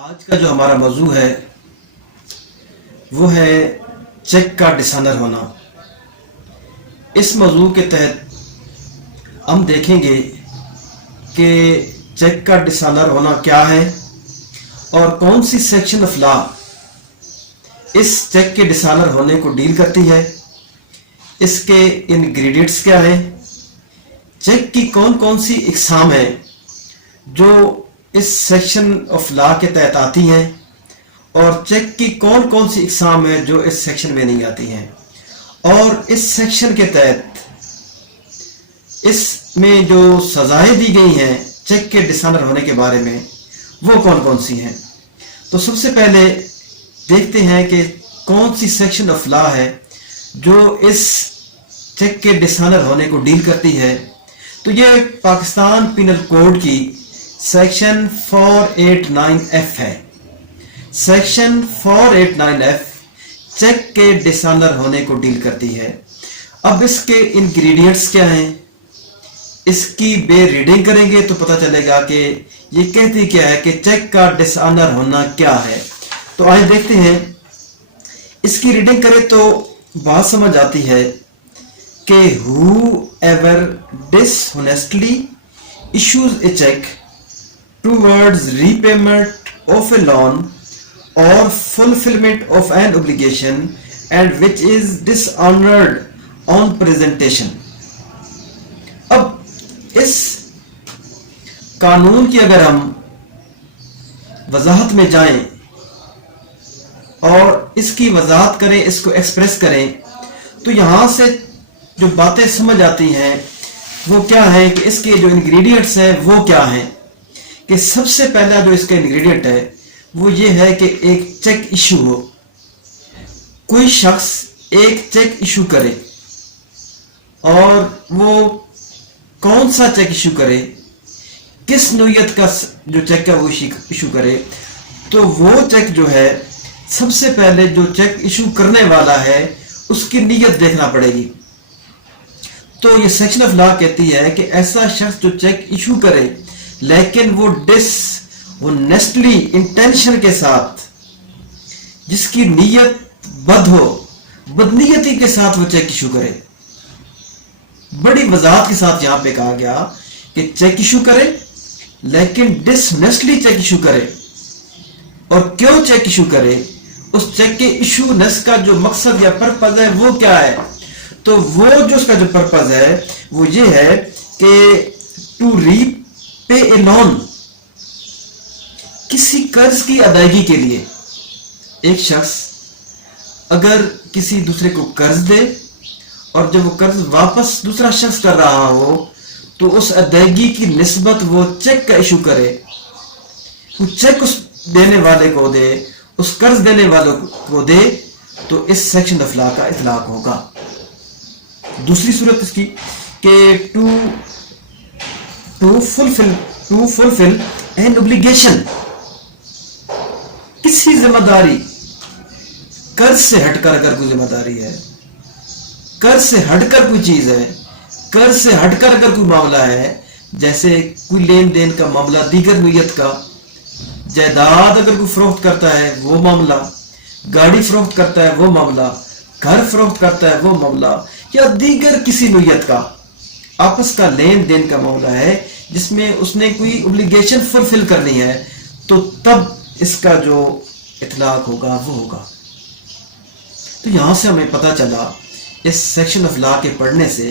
آج کا جو ہمارا موضوع ہے وہ ہے چیک کا ڈسآنر ہونا۔ اس موضوع کے تحت ہم دیکھیں گے کہ چیک کا ڈسآنر ہونا کیا ہے اور کون سی سیکشن آف لا اس چیک کے ڈسآنر ہونے کو ڈیل کرتی ہے، اس کے انگریڈینٹس کیا ہیں، چیک کی کون کون سی اقسام ہیں جو اس سیکشن آف لا کے تحت آتی ہیں، اور چیک کی کون کون سی اقسام ہیں جو اس سیکشن میں نہیں آتی ہیں، اور اس سیکشن کے تحت اس میں جو سزائیں دی گئی ہیں چیک کے ڈسآنر ہونے کے بارے میں وہ کون کون سی ہیں۔ تو سب سے پہلے دیکھتے ہیں کہ کون سی سیکشن آف لا ہے جو اس چیک کے ڈسآنر ہونے کو ڈیل کرتی ہے۔ تو یہ پاکستان پینل کوڈ کی سیکشن 489F ہے۔ سیکشن 489F چیک کے ڈسآنر ہونے کو ڈیل کرتی ہے۔ اب اس کے انگریڈینٹس کیا ہیں، اس کی بے ریڈنگ کریں گے تو پتہ چلے گا کہ یہ کہتی کیا ہے کہ چیک کا ڈسآنر ہونا کیا ہے۔ تو آج دیکھتے ہیں، اس کی ریڈنگ کریں تو بات سمجھ آتی ہے کہ whoever dishonestly issues a check towards repayment of a loan or fulfillment of an obligation and which is dishonored on presentation۔ اب اس قانون کی اگر ہم وضاحت میں جائیں اور اس کی وضاحت کریں، اس کو ایکسپریس کریں، تو یہاں سے جو باتیں سمجھ آتی ہیں وہ کیا ہے کہ اس کے جو انگریڈینٹس ہیں وہ کیا ہیں۔ کہ سب سے پہلا جو اس کا انگریڈینٹ ہے وہ یہ ہے کہ ایک چیک ایشو ہو، کوئی شخص ایک چیک ایشو کرے، اور وہ کون سا چیک ایشو کرے، کس نوعیت کا جو چیک ہے وہ ایشو کرے۔ تو وہ چیک جو ہے سب سے پہلے جو چیک ایشو کرنے والا ہے اس کی نیت دیکھنا پڑے گی۔ تو یہ سیکشن آف لا کہتی ہے کہ ایسا شخص جو چیک ایشو کرے لیکن وہ ڈسہونیسٹلی انٹینشن کے ساتھ، جس کی نیت بد ہو، بدنیتی کے ساتھ وہ چیک ایشو کرے۔ بڑی وضاحت کے ساتھ یہاں پہ کہا گیا کہ چیک ایشو کرے لیکن ڈسہونیسٹلی چیک ایشو کرے۔ اور کیوں چیک ایشو کرے، اس چیک کے ایشو نس کا جو مقصد یا پرپز ہے وہ کیا ہے۔ تو وہ جو اس کا جو پرپز ہے وہ یہ ہے کہ to re pay a loan, کسی قرض کی ادائیگی کے لیے۔ ایک شخص اگر کسی دوسرے کو قرض دے اور جب وہ قرض واپس دوسرا شخص کر رہا ہو تو اس ادائیگی کی نسبت وہ چیک کا ایشو کرے، وہ چیک اس دینے والے کو دے، اس قرض دینے والے کو دے، تو اس سیکشن آف لا کا اطلاق ہوگا۔ دوسری صورت اس کی کہ ٹو فلفل این اوبلیگیشن، کسی ذمہ داری، قرض سے ہٹ کر اگر کوئی ذمہ داری ہے، قرض سے ہٹ کر کوئی چیز ہے، قرض سے ہٹ کر اگر کوئی معاملہ ہے، جیسے کوئی لین دین کا معاملہ، دیگر نوعیت کا، جائیداد اگر کوئی فروخت کرتا ہے وہ معاملہ، گاڑی فروخت کرتا ہے وہ معاملہ، گھر فروخت کرتا ہے وہ معاملہ، یا دیگر کسی نوعیت کا آپس کا لین دین کا معاملہ ہے جس میں اس نے کوئی اوبلیگیشن فلفل کرنی ہے، تو تب اس کا جو اطلاق ہوگا وہ ہوگا۔ تو یہاں سے ہمیں پتہ چلا اس سیکشن آف لا کے پڑھنے سے،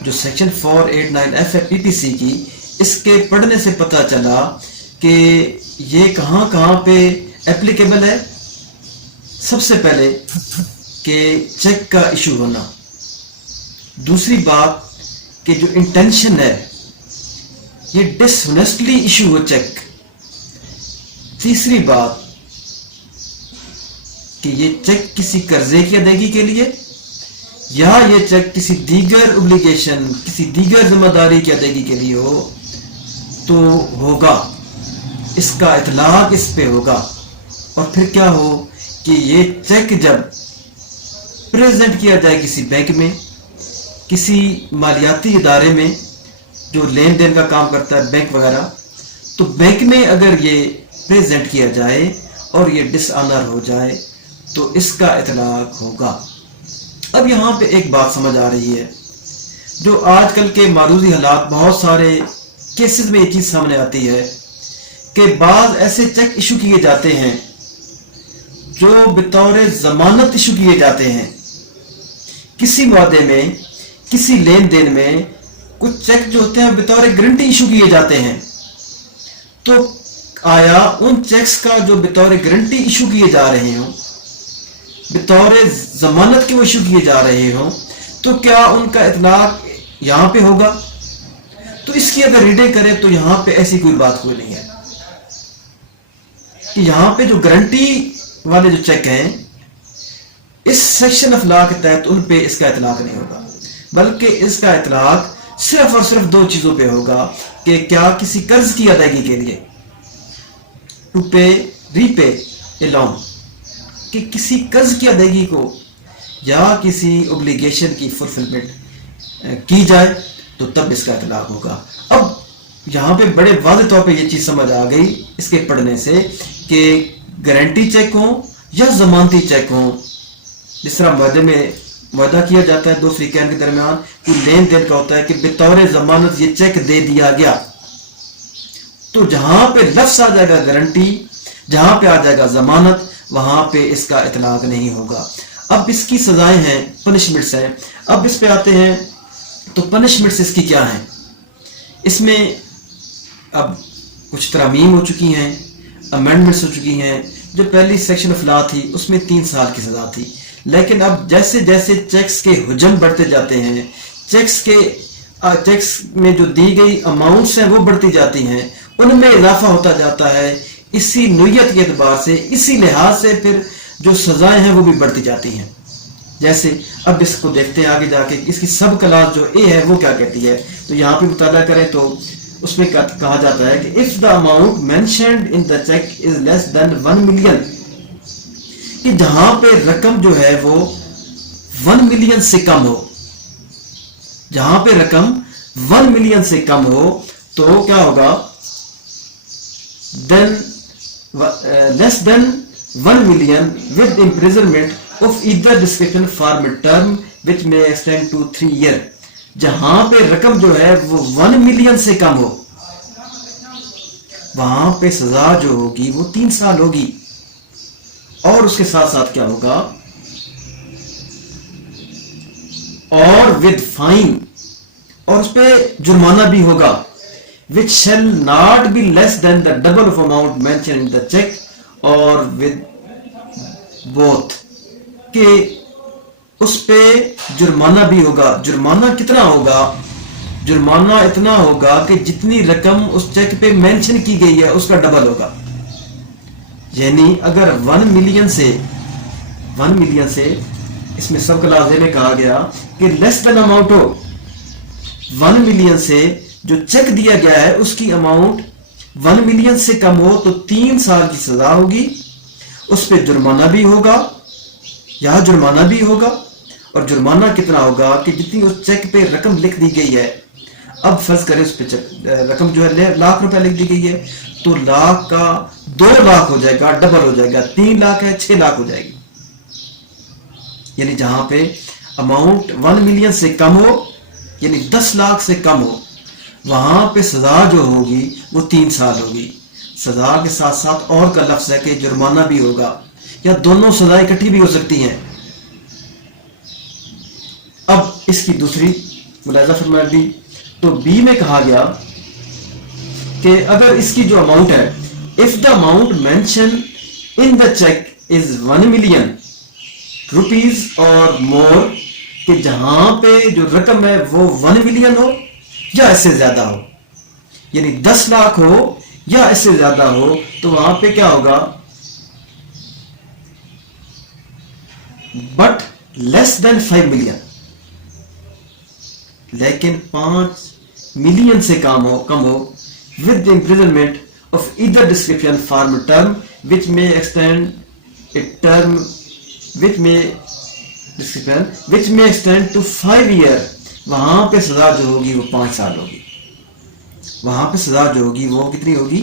جو سیکشن 489F ہے پی پی سی کی، اس کے پڑھنے سے پتہ چلا کہ یہ کہاں کہاں پہ ایپلیکیبل ہے۔ سب سے پہلے کہ چیک کا ایشو ہونا، دوسری بات کہ جو انٹینشن ہے یہ ڈسہونیسٹلی ایشو ہو چیک، تیسری بات کہ یہ چیک کسی قرضے کی ادائیگی کے لیے یا یہ چیک کسی دیگر اوبلیگیشن، کسی دیگر ذمہ داری کی ادائیگی کے لیے ہو تو ہوگا، اس کا اطلاق اس پہ ہوگا۔ اور پھر کیا ہو کہ یہ چیک جب پریزنٹ کیا جائے کسی بینک میں، کسی مالیاتی ادارے میں جو لین دین کا کام کرتا ہے، بینک وغیرہ، تو بینک میں اگر یہ پریزنٹ کیا جائے اور یہ ڈس آنر ہو جائے تو اس کا اطلاق ہوگا۔ اب یہاں پہ ایک بات سمجھ آ رہی ہے، جو آج کل کے معروضی حالات بہت سارے کیسز میں یہ چیز سامنے آتی ہے کہ بعض ایسے چیک ایشو کیے جاتے ہیں جو بطور ضمانت ایشو کیے جاتے ہیں۔ کسی معاہدے میں، کسی لین دین میں کچھ چیک جو ہوتے ہیں بطور گارنٹی ایشو کیے جاتے ہیں، تو آیا ان چیکس کا جو بطور گارنٹی ایشو کیے جا رہے ہوں، بطور ضمانت کے وہ ایشو کیے جا رہے ہوں، تو کیا ان کا اطلاق یہاں پہ ہوگا؟ تو اس کی اگر ریڈنگ کریں تو یہاں پہ ایسی کوئی بات کوئی نہیں ہے کہ یہاں پہ جو گارنٹی والے جو چیک ہیں اس سیکشن آف لا کے تحت ان پہ اس کا اطلاق نہیں ہوگا، بلکہ اس کا اطلاق صرف اور صرف دو چیزوں پہ ہوگا کہ کیا کسی قرض کی ادائیگی کے لیے to pay re pay a loan, کہ کسی قرض کی ادائیگی کو یا کسی اوبلیگیشن کی فلفلمنٹ کی جائے تو تب اس کا اطلاق ہوگا۔ اب یہاں پہ بڑے واضح طور پہ یہ چیز سمجھ آ گئی اس کے پڑھنے سے کہ گارنٹی چیک ہوں یا ضمانتی چیک ہوں، جس طرح معاہدے میں معاہدہ کیا جاتا ہے دو فریقین کے درمیان، کوئی لین دین کا ہوتا ہے کہ بطور ضمانت یہ چیک دے دیا گیا، تو جہاں پہ لفظ آ جائے گا گارنٹی، جہاں پہ آ جائے گا ضمانت، وہاں پہ اس کا اطلاق نہیں ہوگا۔ اب اس کی سزائیں ہیں، پنشمنٹس ہیں۔ اب اس پہ آتے ہیں تو پنشمنٹس اس کی کیا ہیں؟ اس میں اب کچھ ترامیم ہو چکی ہیں، امینڈمنٹس ہو چکی ہیں۔ جو پہلی سیکشن آف لا تھی اس میں 3 سال کی سزا تھی، لیکن اب جیسے جیسے چیکس کے حجم بڑھتے جاتے ہیں، چیکس میں جو دی گئی اماؤنٹس ہیں وہ بڑھتی جاتی ہیں، ان میں اضافہ ہوتا جاتا ہے، اسی نوعیت کے اعتبار سے، اسی لحاظ سے پھر جو سزائیں ہیں وہ بھی بڑھتی جاتی ہیں۔ جیسے اب اس کو دیکھتے ہیں آگے جا کے اس کی سب کلاس جو اے ہے وہ کیا کہتی ہے، تو یہاں پہ مطالعہ کریں تو اس میں کہا جاتا ہے کہ if the amount mentioned in the check is less than 1 million، کہ جہاں پہ رقم جو ہے وہ 1 ملین سے کم ہو، جہاں پہ رقم 1 ملین سے کم ہو تو کیا ہوگا، then less than 1 million with imprisonment of either description for a term which may extend to 3 years۔ جہاں پہ رقم جو ہے وہ 1 ملین سے کم ہو، وہاں پہ سزا جو ہوگی وہ 3 سال ہوگی، اور اس کے ساتھ ساتھ کیا ہوگا، اور with fine، اور اس پہ جرمانہ بھی ہوگا، which shall not be less than the double of amount mentioned in the check or with both، کہ اس پہ جرمانہ بھی ہوگا۔ جرمانہ کتنا ہوگا؟ جرمانہ اتنا ہوگا کہ جتنی رقم اس چیک پہ مینشن کی گئی ہے اس کا ڈبل ہوگا۔ یعنی اگر 1 ملین سے اس میں سب کلاس میں کہا گیا کہ لیس دین اماؤنٹ ہو، 1 ملین سے جو چیک دیا گیا ہے اس کی اماؤنٹ 1 ملین سے کم ہو تو 3 سال کی سزا ہوگی، اس پہ جرمانہ بھی ہوگا، یہاں جرمانہ بھی ہوگا، اور جرمانہ کتنا ہوگا کہ جتنی اس چیک پہ رقم لکھ دی گئی ہے۔ اب فرض کریں اس پہ رقم جو ہے ₹1,00,000 لکھ دی گئی ہے تو لاکھ کا 2 لاکھ ہو جائے گا، ڈبل ہو جائے گا، 3 لاکھ ہے 6 لاکھ ہو جائے گی۔ یعنی جہاں پہ اماؤنٹ 1 ملین سے کم ہو، یعنی 10 لاکھ سے کم ہو، وہاں پہ سزا جو ہوگی وہ 3 سال ہوگی۔ سزا کے ساتھ ساتھ اور کا لفظ ہے کہ جرمانہ بھی ہوگا، یا دونوں سزائیں اکٹھی بھی ہو سکتی ہیں۔ اب اس کی دوسری ملاحظہ فرمائے بھی، تو بی میں کہا گیا کہ اگر اس کی جو اماؤنٹ ہے if the amount mentioned in the check is 1 million rupees or more، کہ جہاں پہ جو رقم ہے وہ 1 ملین ہو یا اس سے زیادہ ہو، یعنی 10 لاکھ ہو یا اس سے زیادہ ہو، تو وہاں پہ کیا ہوگا، بٹ لیس دین 5 ملین، لیکن 5 ملین سے کم ہو with the imprisonment of either description for a term which may extend to 5 years، وہاں پہ سزا جو ہوگی وہ 5 سال ہوگی، وہاں پہ سزا جو ہوگی وہ کتنی ہوگی،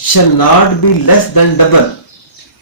shall not be less than double,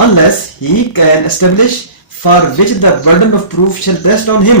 unless he can establish for which the burden of proof shall rest on him।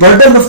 burden of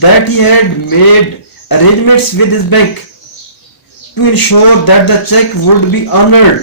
that he had made arrangements with his bank to ensure that the check would be honored,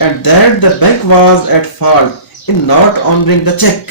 and that the bank was at fault in not honoring the check,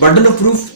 burden of proof